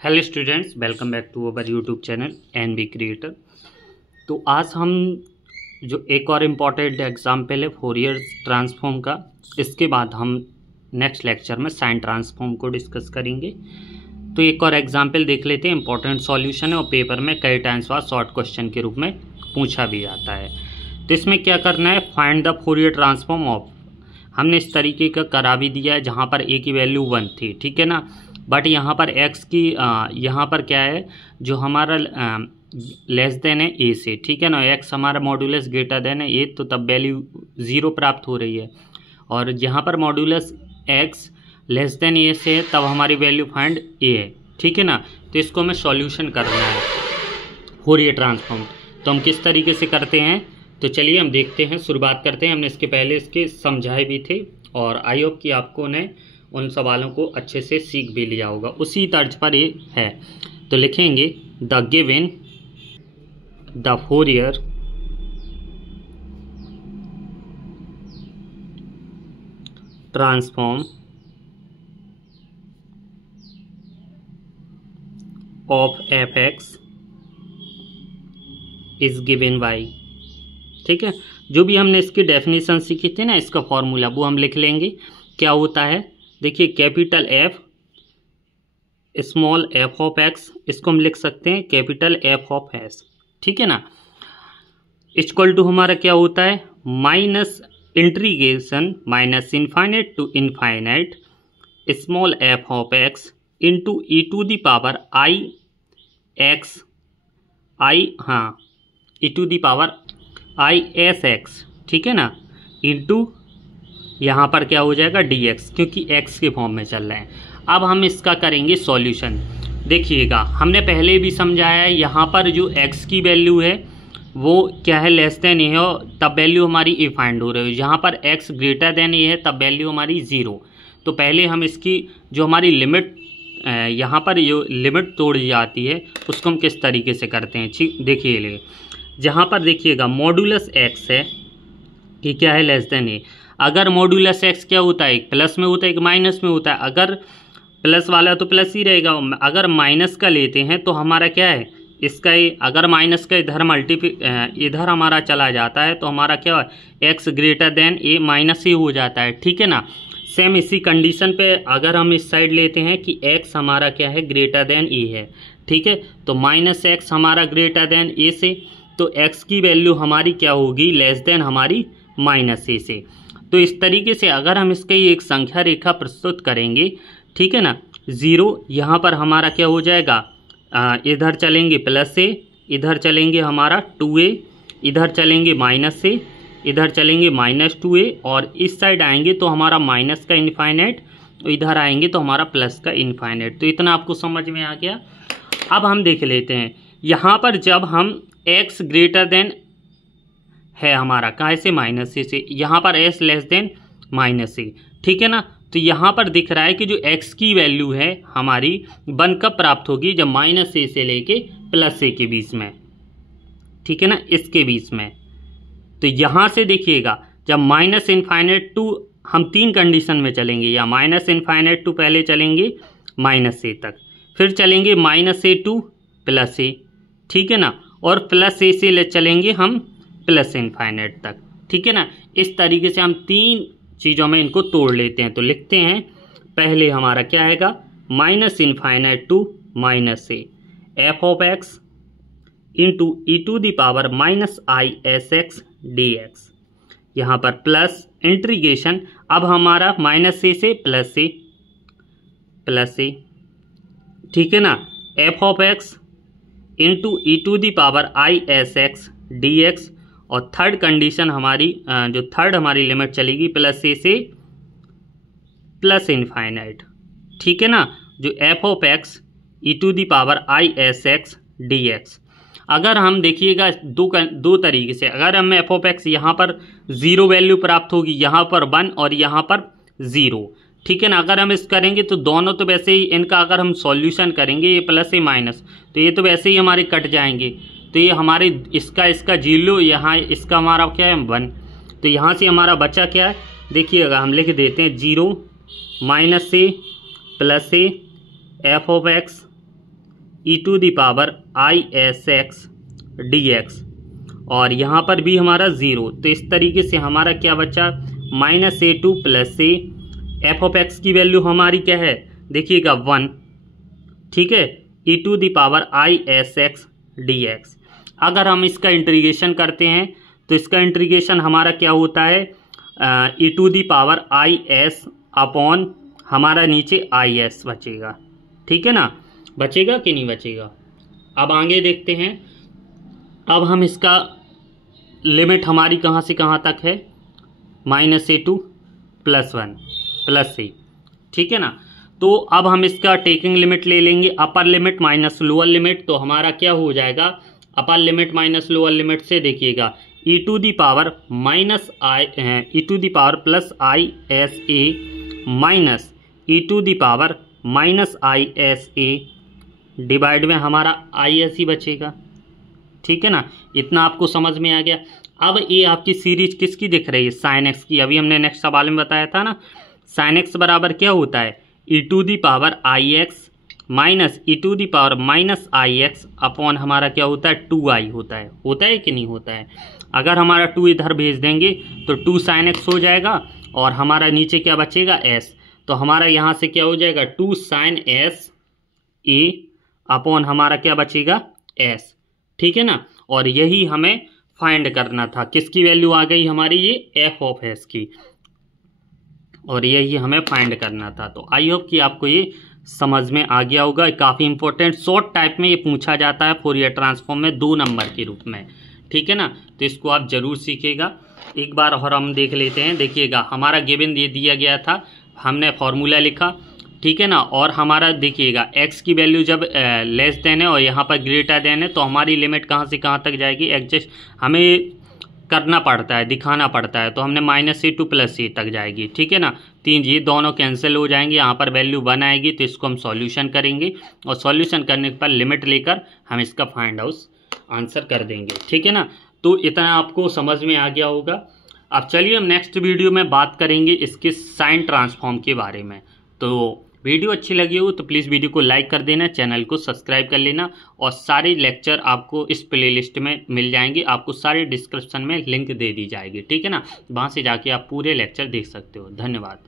Hello students, welcome back to our YouTube channel NB creator. तो आज हम जो एक और इम्पॉर्टेंट एग्जाम्पल है फोरियर ट्रांसफॉर्म का, इसके बाद हम नेक्स्ट लेक्चर में साइन ट्रांसफॉर्म को डिस्कस करेंगे। तो एक और एग्जाम्पल देख लेते हैं, इंपॉर्टेंट सॉल्यूशन है और पेपर में कई टाइम्स बाद शॉर्ट क्वेश्चन के रूप में पूछा भी जाता है। तो इसमें क्या करना है, find the Fourier transform of, हमने इस तरीके का करा भी दिया है जहाँ पर ए की वैल्यू 1 थी, ठीक है ना। बट यहाँ पर एक्स की यहाँ पर क्या है, जो हमारा लेस देन है ए से, ठीक है ना। एक्स हमारा मॉड्यूलस ग्रेटर देन है ए, तो तब वैल्यू 0 प्राप्त हो रही है। और यहाँ पर मॉड्यूलस एक्स लेस देन ए से है, तब हमारी वैल्यू फाइंड ए है, ठीक है ना। तो इसको हमें सॉल्यूशन करना है फोरियर ट्रांसफॉर्म। तो हम किस तरीके से करते हैं, तो चलिए हम देखते हैं, शुरुआत करते हैं। हमने इसके पहले इसके समझाए भी थे और आई होप कि आपको ने उन सवालों को अच्छे से सीख भी लिया होगा, उसी तर्ज पर ये है। तो लिखेंगे the given the Fourier transform of F x is given by, ठीक है। जो भी हमने इसकी डेफिनेशन सीखी थी ना, इसका फॉर्मूला वो हम लिख लेंगे। क्या होता है, देखिए capital F small F of x, इसको हम लिख सकते हैं कैपिटल एफ ऑफ एस, ठीक है ना। इक्वल टू हमारा क्या होता है, minus integration minus infinite to infinite small F of X into E to the power I X E to the power I S X, ठीक है ना, इंटू यहाँ पर क्या हो जाएगा डी एक्स, क्योंकि एक्स के फॉर्म में चल रहे हैं। अब हम इसका करेंगे सॉल्यूशन। देखिएगा हमने पहले भी समझाया है, यहाँ पर जो एक्स की वैल्यू है वो क्या है, लेस देन ए है, तब वैल्यू हमारी ए फाइंड हो रही है। यहाँ पर एक्स ग्रेटर देन ए है, तब वैल्यू हमारी 0। तो पहले हम इसकी जो हमारी लिमिट यहाँ पर जो लिमिट तोड़ी जाती है उसको हम किस तरीके से करते हैं, ठीक। देखिए जहाँ पर देखिएगा मॉड्यूलस एक्स है कि क्या है, लेस देन ए। अगर मॉड्यूलस एक्स क्या होता है, एक प्लस में होता है एक माइनस में होता है। अगर प्लस वाला तो प्लस ही रहेगा, अगर माइनस का लेते हैं तो हमारा क्या है, इसका ये अगर माइनस का इधर हमारा चला जाता है तो हमारा क्या है, एक्स ग्रेटर देन ए माइनस ही हो जाता है, ठीक है ना। सेम इसी कंडीशन पे अगर हम इस साइड लेते हैं कि एक्स हमारा क्या है, ग्रेटर देन ए है, ठीक है। तो माइनस एक्स हमारा ग्रेटर देन ए से, तो एक्स की वैल्यू हमारी क्या होगी, लेस देन हमारी माइनस ए से। तो इस तरीके से अगर हम इसके एक संख्या रेखा प्रस्तुत करेंगे, ठीक है ना, 0 यहाँ पर हमारा क्या हो जाएगा, इधर चलेंगे प्लस से, इधर चलेंगे हमारा 2a, इधर चलेंगे माइनस से, इधर चलेंगे -2a, और इस साइड आएंगे तो हमारा माइनस का इनफाइनाइट, इधर आएंगे तो हमारा प्लस का इनफाइनाइट। तो इतना आपको समझ में आ गया। अब हम देख लेते हैं यहाँ पर जब हम x ग्रेटर देन है हमारा कहाँ से, माइनस से, यहाँ पर s लेस देन माइनस से, ठीक है ना। तो यहाँ पर दिख रहा है कि जो x की वैल्यू है हमारी 1 कब प्राप्त होगी, जब -a से लेके +a के बीच में, ठीक है ना, इसके बीच में। तो यहाँ से देखिएगा जब माइनस इनफाइनाइट टू, हम 3 कंडीशन में चलेंगे, या माइनस इनफाइनाइट टू पहले चलेंगे -a तक, फिर चलेंगे -a टू +a, ठीक है ना, और +a से ले चलेंगे हम प्लस इनफाइनाइट तक, ठीक है ना। इस तरीके से हम 3 चीज़ों में इनको तोड़ लेते हैं। तो लिखते हैं पहले हमारा क्या आएगा, minus infinite to -a F of X into E to the power -i s x dx, यहाँ पर प्लस इंटीग्रेशन, अब हमारा -a से +a, ठीक है ना, F of X into E to the power i s x dx, और third condition हमारी जो थर्ड हमारी लिमिट चलेगी +a से प्लस इनफाइनाइट, ठीक है ना, जो F of X E to the power i s x dx। अगर हम देखिएगा दो तरीके से, अगर हम एफ ऑफ एक्स यहाँ पर 0 वैल्यू प्राप्त होगी, यहाँ पर 1 और यहाँ पर 0, ठीक है ना। अगर हम इस करेंगे तो दोनों तो वैसे ही इनका अगर हम सॉल्यूशन करेंगे, ये प्लस ये माइनस, तो ये तो वैसे ही हमारे कट जाएंगे। तो ये हमारे इसका 0, यहाँ इसका हमारा क्या है 1, तो यहाँ से हमारा बचा क्या है, देखिएगा हम लिख देते हैं 0 -a +a F of x e⁻ISx dx, और यहाँ पर भी हमारा 0। तो इस तरीके से हमारा क्या बचा, -a2 + a, F of x की वैल्यू हमारी क्या है देखिएगा 1, ठीक है, e⁻ISx dx। अगर हम इसका इंटीग्रेशन करते हैं तो इसका इंटीग्रेशन हमारा क्या होता है, e⁻IS अपॉन हमारा नीचे IS बचेगा, ठीक है ना, बचेगा कि नहीं बचेगा। अब आगे देखते हैं। अब हम इसका लिमिट हमारी कहाँ से कहाँ तक है, -a2 + 1 + a, ठीक है ना। तो अब हम इसका टेकिंग लिमिट ले लेंगे, upper limit minus lower limit. तो हमारा क्या हो जाएगा, upper limit minus lower limit से देखिएगा e⁻ -ISA डिवाइड में हमारा IS ही बचेगा, ठीक है ना। इतना आपको समझ में आ गया। अब ये आपकी सीरीज किसकी दिख रही है, साइन एक्स की। अभी हमने नेक्स्ट सवाल में बताया था ना, साइन एक्स बराबर क्या होता है, e⁻IX माइनस e⁻−IX अपॉन हमारा क्या होता है 2i होता है कि नहीं होता है। अगर हमारा 2 इधर भेज देंगे तो 2 sin x हो जाएगा और हमारा नीचे क्या बचेगा s। तो हमारा यहाँ से क्या हो जाएगा 2 sin s a अपॉन हमारा क्या बचेगा s, ठीक है ना। और यही हमें फाइंड करना था, किसकी वैल्यू आ गई हमारी, ये f ऑफ s की, और यही हमें फाइंड करना था। तो आई होप कि आपको ये समझ में आ गया होगा। काफ़ी इंपॉर्टेंट शॉर्ट टाइप में ये पूछा जाता है फोरियर ट्रांसफॉर्म में 2 नंबर के रूप में, ठीक है ना। तो इसको आप जरूर सीखिएगा। एक बार और हम देख लेते हैं। देखिएगा हमारा गिवन ये दिया गया था, हमने फॉर्मूला लिखा, ठीक है ना। और हमारा देखिएगा x की वैल्यू जब लेस देन है और यहाँ पर ग्रेटर देन है तो हमारी लिमिट कहाँ से कहाँ तक जाएगी, एडजस्ट हमें करना पड़ता है, दिखाना पड़ता है। तो हमने -a2 + a तक जाएगी, ठीक है ना। 3 ये दोनों कैंसिल हो जाएंगे, यहाँ पर वैल्यू 1 आएगी। तो इसको हम सॉल्यूशन करेंगे और सॉल्यूशन करने पर लिमिट लेकर हम इसका फाइंड आउट आंसर कर देंगे, ठीक है ना। तो इतना आपको समझ में आ गया होगा। अब चलिए हम नेक्स्ट वीडियो में बात करेंगे इसके साइन ट्रांसफॉर्म के बारे में। तो वीडियो अच्छी लगी हो तो प्लीज़ वीडियो को लाइक कर देना, चैनल को सब्सक्राइब कर लेना, और सारे लेक्चर आपको इस प्लेलिस्ट में मिल जाएंगे। आपको सारे डिस्क्रिप्शन में लिंक दे दी जाएगी, ठीक है ना। वहाँ से जाके आप पूरे लेक्चर देख सकते हो। धन्यवाद।